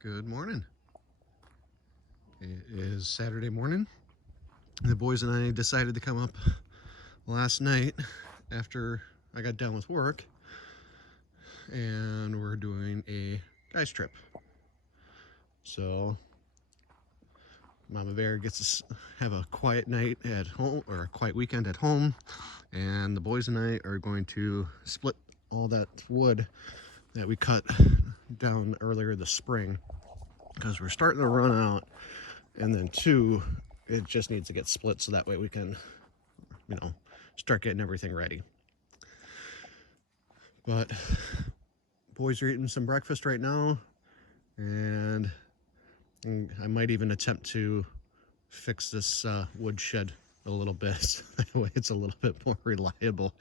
Good morning. It is Saturday morning. The boys and I decided to come up last night after I got done with work, and we're doing a guys trip. So Mama Bear gets to have a quiet night at home, or a quiet weekend at home, and the boys and I are going to split all that wood that we cut down earlier this spring, because we're starting to run out, and then two, it just needs to get split so that way we can, start getting everything ready. But boys are eating some breakfast right now, and I might even attempt to fix this wood shed a little bit so that way it's a little bit more reliable.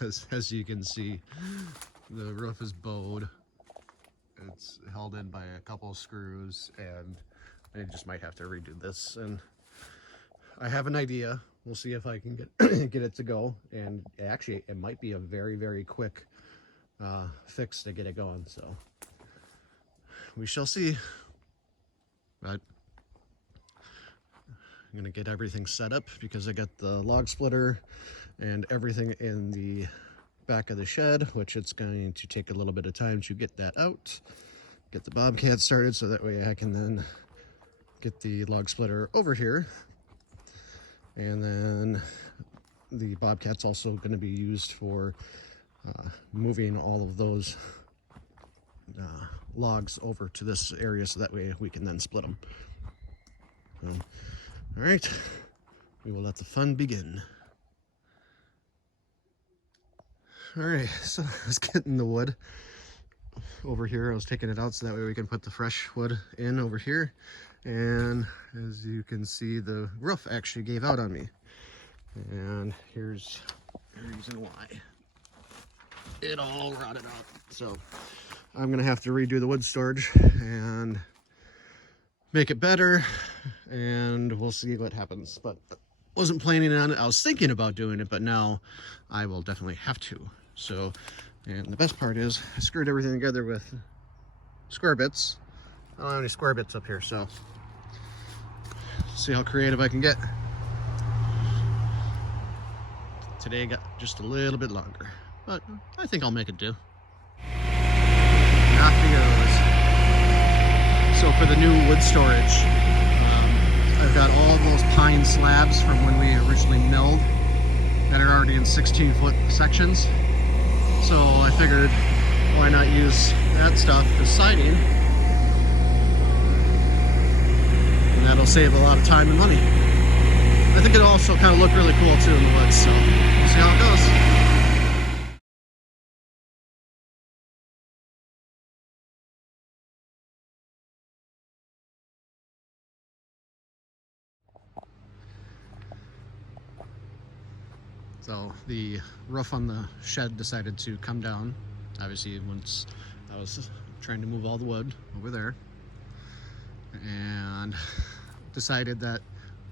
As you can see, the roof is bowed. It's held in by a couple of screws, and I just might have to redo this. And I have an idea. We'll see if I can get it to go. And actually, it might be a very, very quick fix to get it going. So we shall see. But I'm gonna get everything set up because I got the log splitter and everything in the back of the shed, which it's going to take a little bit of time to get that out, get the Bobcat started, so that way I can then get the log splitter over here. And then the Bobcat's also going to be used for moving all of those logs over to this area, so that way we can then split them. All right, we will let the fun begin. All right, so I was getting the wood over here. I was taking it out so that way we can put the fresh wood in over here. And as you can see, the roof actually gave out on me. And here's the reason why. It all rotted out. So I'm gonna have to redo the wood storage and make it better, and we'll see what happens. But wasn't planning on it. I was thinking about doing it, but now I will definitely have to. So, and the best part is I screwed everything together with square bits. I don't have any square bits up here, so see how creative I can get. Today got just a little bit longer, but I think I'll make it do. Off he goes. So for the new wood storage, I've got all those pine slabs from when we originally milled that are already in 16-foot sections. So I figured, why not use that stuff as siding? And that'll save a lot of time and money. I think it'll also kind of look really cool too in the woods, so we'll see how it goes. So the roof on the shed decided to come down, obviously, once I was trying to move all the wood over there, and decided that,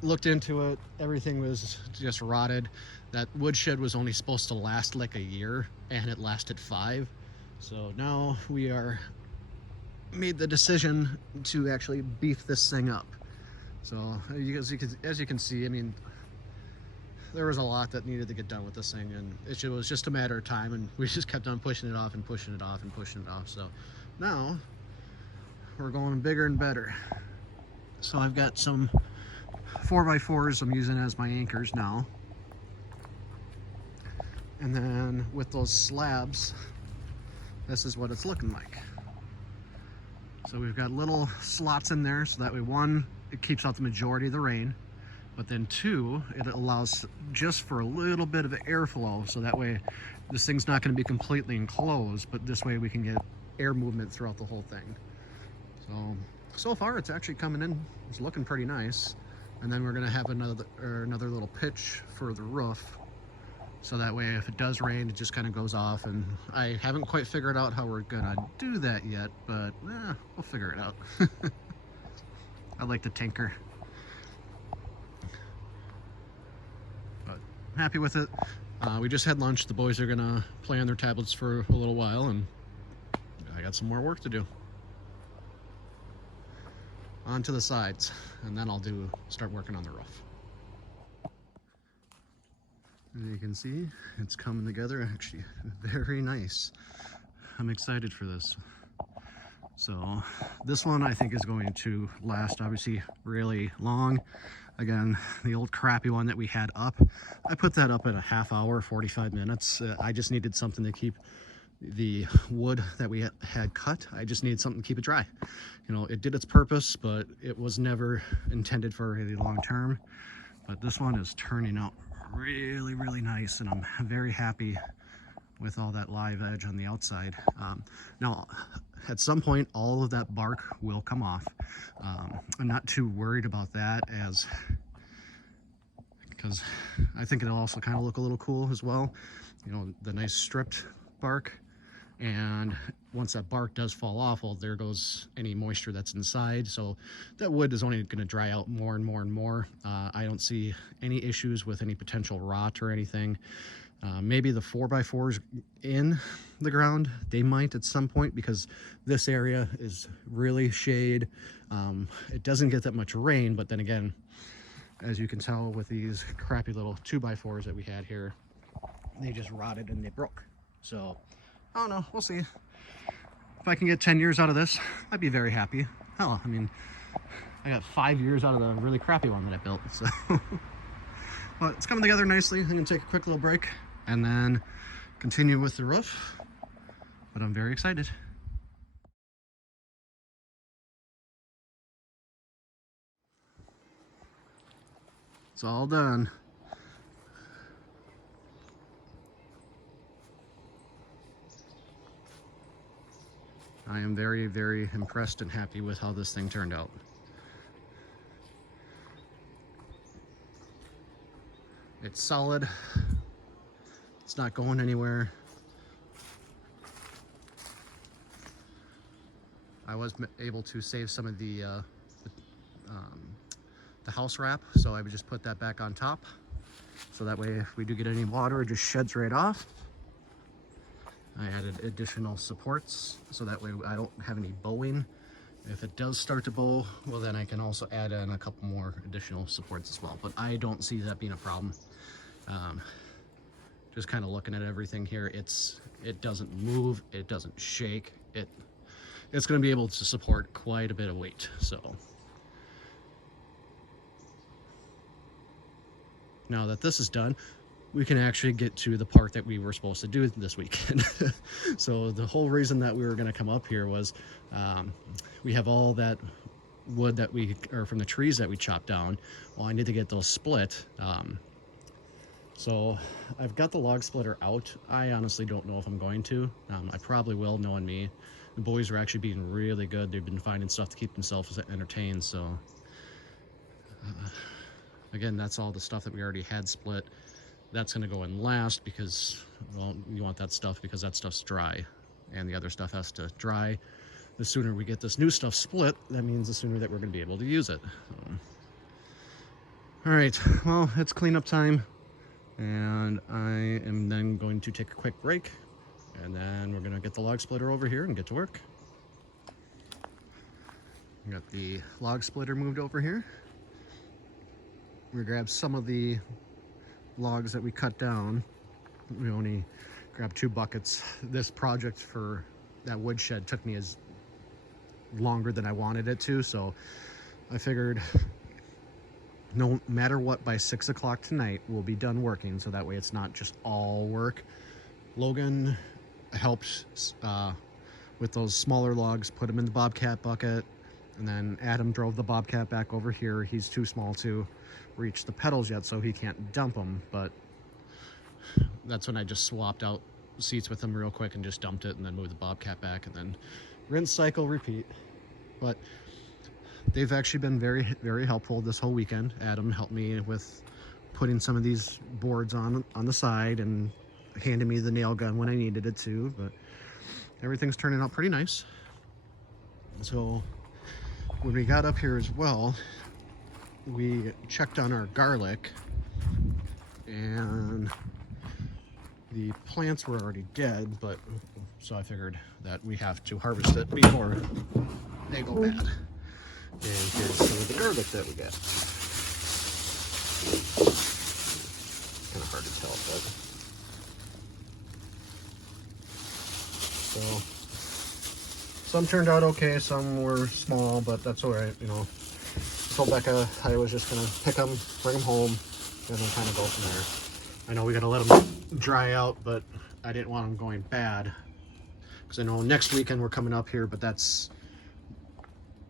looked into it, everything was just rotted. That wood shed was only supposed to last like a year, and it lasted 5. So now we are made the decision to actually beef this thing up. So as you can see, I mean, there was a lot that needed to get done with this thing, and it was just a matter of time, and we just kept on pushing it off and pushing it off and pushing it off. So now we're going bigger and better. So I've got some 4x4s I'm using as my anchors now, and then with those slabs, this is what it's looking like. So we've got little slots in there, so that way, 1, it keeps out the majority of the rain, but then 2, it allows just for a little bit of airflow, so that way this thing's not going to be completely enclosed, but this way we can get air movement throughout the whole thing. So far it's actually coming in, it's looking pretty nice. And then we're going to have another little pitch for the roof, so that way if it does rain, it just kind of goes off. And I haven't quite figured out how we're going to do that yet, but we'll figure it out. I like to tinker. But I'm happy with it. We just had lunch. The boys are going to play on their tablets for a little while, and I got some more work to do. onto the sides, and then I'll start working on the roof. As you can see, it's coming together actually very nice. I'm excited for this. So this one I think is going to last obviously really long. Again, the old crappy one that we had up, I put that up at a half hour, 45 minutes. I just needed something to keep the wood that we had cut. I just needed something to keep it dry. You know, it did its purpose, but it was never intended for really long term. But this one is turning out really, really nice, and I'm very happy with all that live edge on the outside. Now, at some point, all of that bark will come off. I'm not too worried about that, because I think it'll also kind of look a little cool as well. You know, the nice stripped bark. And once that bark does fall off, well, there goes any moisture that's inside. So that wood is only going to dry out more and more and more. I don't see any issues with any potential rot or anything. Maybe the 4x4s in the ground, they might at some point, because this area is really shade. It doesn't get that much rain, but then again, as you can tell with these crappy little 2x4s that we had here, they just rotted and they broke. So I don't know, we'll see. If I can get 10 years out of this, I'd be very happy. Hell, I mean, I got 5 years out of the really crappy one that I built, so. But it's coming together nicely. I'm gonna take a quick little break and then continue with the roof. But I'm very excited. It's all done. I am very, very impressed and happy with how this thing turned out. It's solid. It's not going anywhere. I was able to save some of the house wrap, so I would just put that back on top. So that way, if we do get any water, it just sheds right off. I added additional supports, so that way I don't have any bowing. If it does start to bow, well then I can also add in a couple more additional supports as well. But I don't see that being a problem. Just kind of looking at everything here, it doesn't move, it doesn't shake. It's going to be able to support quite a bit of weight. So now that this is done, we can actually get to the part that we were supposed to do this weekend. So the whole reason that we were going to come up here was we have all that wood that or from the trees that we chopped down. Well, I need to get those split. So I've got the log splitter out. I honestly don't know if I'm going to. I probably will, knowing me. The boys are actually being really good. They've been finding stuff to keep themselves entertained. So again, that's all the stuff that we already had split. That's going to go in last because, well, you want that stuff because that stuff's dry and the other stuff has to dry. The sooner we get this new stuff split, that means the sooner that we're going to be able to use it. All right, well, it's cleanup time, and I am then going to take a quick break, and then we're going to get the log splitter over here and get to work. We got the log splitter moved over here. We grabbed some of the logs that we cut down. We only grabbed 2 buckets. This project for that woodshed took me longer than I wanted it to, so I figured no matter what, by 6 o'clock tonight we'll be done working, so that way it's not just all work. Logan helped with those smaller logs, put them in the Bobcat bucket, and then Adam drove the Bobcat back over here. He's too small to reach the pedals yet, so he can't dump them, but that's when I just swapped out seats with him real quick and just dumped it and then moved the Bobcat back, and then rinse, cycle, repeat. But they've actually been very, very helpful this whole weekend. Adam helped me with putting some of these boards on the side and handed me the nail gun when I needed it to, but everything's turning out pretty nice. So when we got up here as well, we checked on our garlic, and the plants were already dead, but so I figured that we have to harvest it before they go bad. And here's some of the garlic that we got. Kind of hard to tell, but so some turned out okay, some were small, but that's all right, you know. I told Becca I was just gonna pick them, bring them home, and then kind of go from there. I know we gotta let them dry out, but I didn't want them going bad because I know next weekend we're coming up here, but that's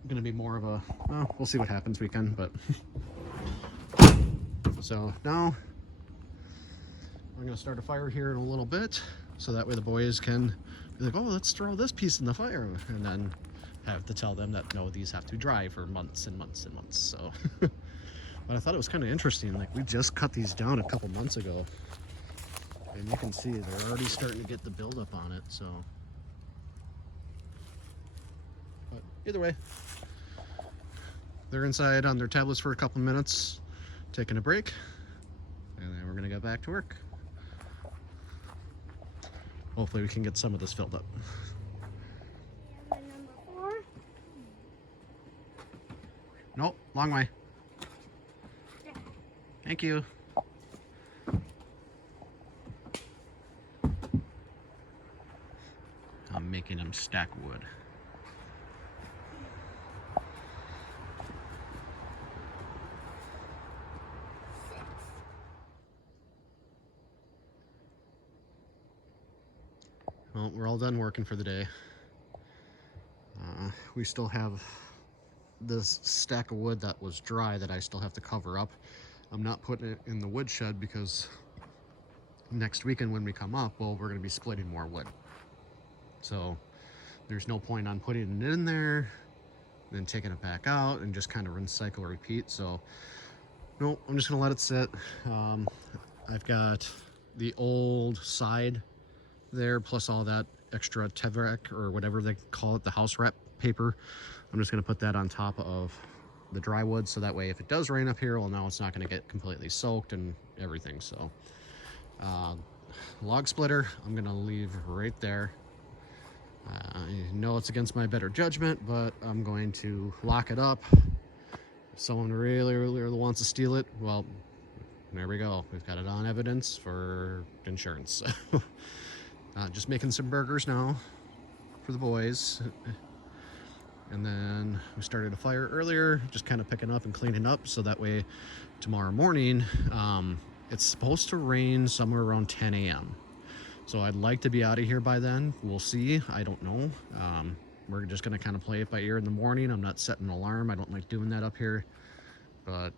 gonna be more of a, well, we'll see what happens weekend, but so now I'm gonna start a fire here in a little bit, so that way the boys can be like, oh, let's throw this piece in the fire, and then have to tell them that no, these have to dry for months and months and months. So but I thought it was kind of interesting, like we just cut these down a couple months ago, and you can see they're already starting to get the buildup on it. So but either way, they're inside on their tablets for a couple minutes, taking a break, and then we're gonna get back to work. Hopefully we can get some of this filled up. Nope, long way. Thank you. I'm making them stack wood. Well, we're all done working for the day. We still have this stack of wood that was dry that I still have to cover up. I'm not putting it in the wood shed because next weekend when we come up, well, we're going to be splitting more wood. So there's no point on putting it in there, then taking it back out and just kind of rinse, cycle, repeat. So no, I'm just going to let it sit. I've got the old side there, plus all that extra Tevrek or whatever they call it, the house wrap paper. I'm just going to put that on top of the dry wood, so that way if it does rain up here, well, now it's not going to get completely soaked and everything. So log splitter I'm going to leave right there. I know it's against my better judgment, but I'm going to lock it up. If someone really wants to steal it, well, there we go, we've got it on evidence for insurance. Just making some burgers now for the boys. And then we started a fire earlier, just kind of picking up and cleaning up, so that way tomorrow morning, it's supposed to rain somewhere around 10 a.m. So I'd like to be out of here by then. We'll see. I don't know. We're just going to kind of play it by ear in the morning. I'm not setting an alarm. I don't like doing that up here. But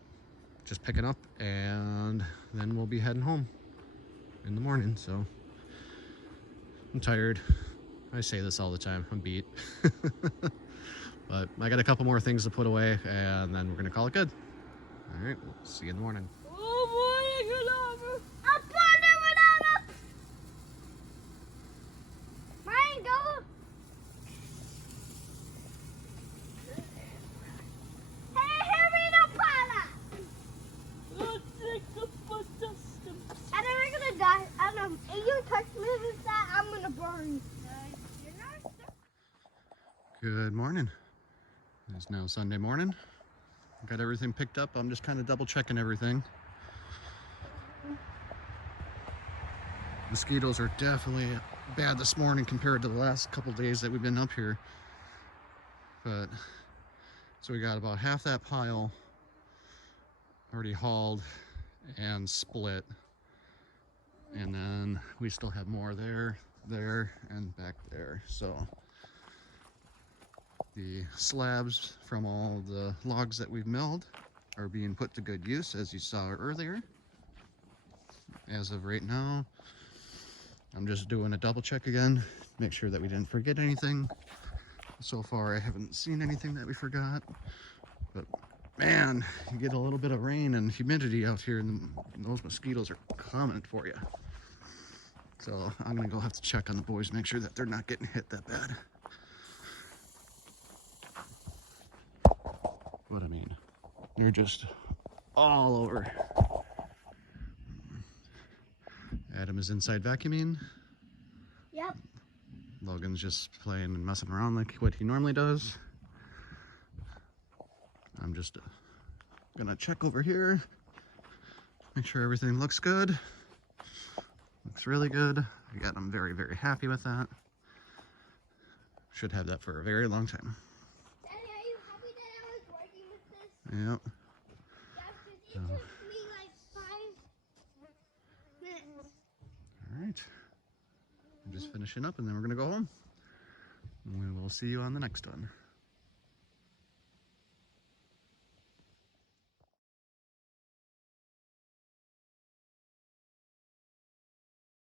just picking up, and then we'll be heading home in the morning. So I'm tired. I say this all the time. I'm beat. But I got a couple more things to put away, and then we're going to call it good. All right, we'll see you in the morning. Good morning. It's now Sunday morning. Got everything picked up. I'm just kind of double checking everything. Mosquitoes are definitely bad this morning compared to the last couple days that we've been up here. But so we got about half that pile already hauled and split. And then we still have more there, and back there. So the slabs from all the logs that we've milled are being put to good use, as you saw earlier. As of right now, I'm just doing a double check again, make sure that we didn't forget anything. So far, I haven't seen anything that we forgot. But man, you get a little bit of rain and humidity out here, and those mosquitoes are coming for you. So I'm gonna go have to check on the boys, make sure that they're not getting hit that bad. But I mean, they're just all over. Adam is inside vacuuming. Yep. Logan's just playing and messing around like what he normally does. I'm just gonna check over here, make sure everything looks good. Looks really good. Again, I'm very, very happy with that. Should have that for a very long time. Daddy, are you happy that I was working with this? Yep. Yeah, 'cause it took me like 5 minutes. All right. I'm just finishing up and then we're gonna go home. We will see you on the next one.